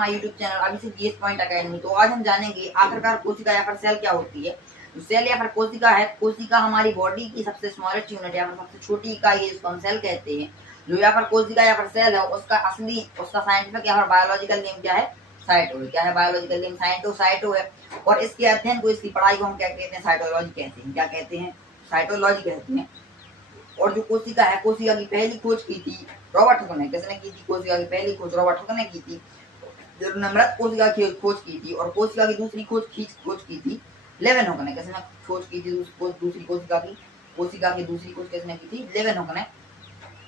My YouTube channel अभी से GS point academy. तो आज हम जानेंगे आखिरकार कोशिका या फिर सेल क्या होती है। तो सेल या फिर कोशिका है, कोशिका हमारी बॉडी की सबसे स्मॉलेस्ट यूनिट या फिर सबसे छोटी इकाई है जिसको हम सेल कहते हैं। जो या फिर कोशिका या फिर सेल है उसका साइंटिफिक या फिर बायोलॉजिकल नेम क्या है? साइटो। क्या है बायोलॉजिकल नेम? साइटो है। और इसके अध्ययन को, इसकी पढ़ाई को हम क्या कहते हैं? साइटोलॉजी कहते हैं। क्या कहते हैं? साइटोलॉजी कहते हैं। और जो कोशिका है, कोशिका की पहली खोज की थी रॉबर्ट हुक ने। किसने की थी? कोशिका की पहली खोज रॉबर्ट हुक ने की थी। जिन्होंने मृत कोशिका की खोज की थी। और कोशिका की दूसरी खोज की थी लेवेनहुक ने। किसने खोज की थी दूसरी कोशिका की? कोशिका की दूसरी खोज किसने की थी? लेवेनहुक ने,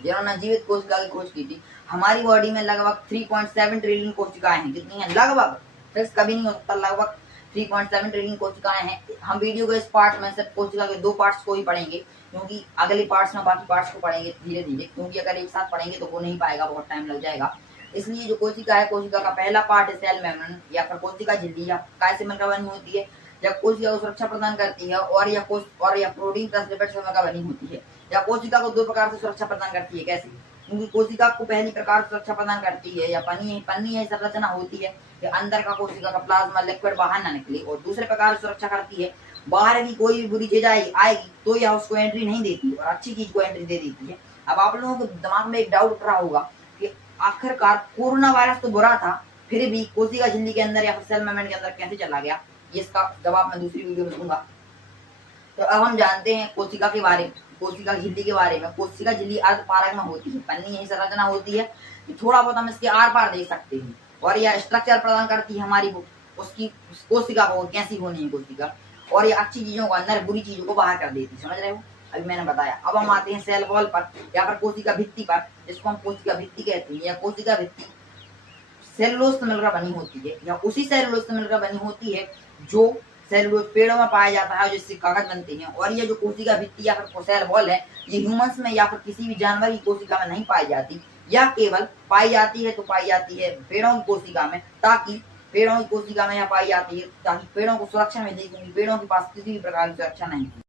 जिन्होंने जीवित कोशिका की खोज की थी। हमारी बॉडी में लगभग 3.7 ट्रिलियन कोशिकाएं हैं। कितनी हैं? लगभग, फिक्स कभी नहीं हो सकता, लगभग 3.7 ट्रिलियन कोशिकाएं हैं। हम वीडियो के इस पार्ट में सिर्फ कोशिका के 2 पार्ट्स को ही पढ़ेंगे, क्योंकि अगले पार्ट्स में बाकी पार्ट्स को पढ़ेंगे धीरे धीरे, क्योंकि अगर एक साथ पढ़ेंगे तो वो नहीं पाएगा, बहुत टाइम लग जाएगा। इसलिए जो कोशिका है, कोशिका का पहला पार्ट है सेल मेम्ब्रेन या फिर कोशिका झिल्ली। या काय से मिलकर बनी होती है? जब कोशिका को सुरक्षा प्रदान करती है। और यह प्रोटीन प्लस लिपिड से मिलकर बनी होती है। या कोशिका को 2 प्रकार से सुरक्षा प्रदान करती है। कैसे? क्योंकि कोशिका को पहली प्रकार सुरक्षा प्रदान करती है या पन्नी है संरचना होती है कि अंदर का कोशिका का प्लाज्मा लिक्विड बाहर ना निकले। और दूसरे प्रकार सुरक्षा करती है, बाहर की कोई भी बुरी चीज आएगी तो यह उसको एंट्री नहीं देती और अच्छी चीज को एंट्री दे देती है। अब आप लोगों के दिमाग में एक डाउट उठ रहा होगा कि आखिरकार कोरोना वायरस तो बुरा था, फिर भी कोशिका झिल्ली के अंदर या फिर सेल मेम्ब्रेन के अंदर कैसे चला गया? इसका जवाब मैं दूसरी वीडियो में दूंगा। तो अब हम जानते हैं कोशिका के बारे में, कोशिका झिल्ली के बारे में। कोशिका झिल्ली अर्धपारक में होती है, पन्नी यही संरचना होती है, थोड़ा बहुत हम इसके आर पार देख सकते हैं। और यह स्ट्रक्चर प्रदान करती है हमारी उसकी कोशिका को, कैसी होनी है कोशिका। और ये अच्छी चीजों को अंदर, बुरी चीजों को बाहर कर देती है। समझ रहे हो? अभी मैंने बताया। अब हम आते हैं सेल वॉल पर या फिर कोशिका भित्ति पर, जिसको हम कोशिका भित्ति कहते हैं। या कोशिका भित्ति सेलुलोज से मिलकर बनी होती है, या उसी सेलुलोज से मिलकर बनी होती है जो सेलुलोज पेड़ों में पाया जाता है, जिससे कागज बनते हैं। और ये जो कोशिका भित्ति या फिर सेल वॉल है, ये ह्यूमंस में या फिर किसी भी जानवर की कोशिका में नहीं पाई जाती। या केवल पाई जाती है पेड़ों की कोशिका में, ताकि पेड़ों की कोशिका में यह पाई जाती है ताकि पेड़ों को सुरक्षा मिले, क्योंकि पेड़ों के पास किसी भी प्रकार की सुरक्षा नहीं है।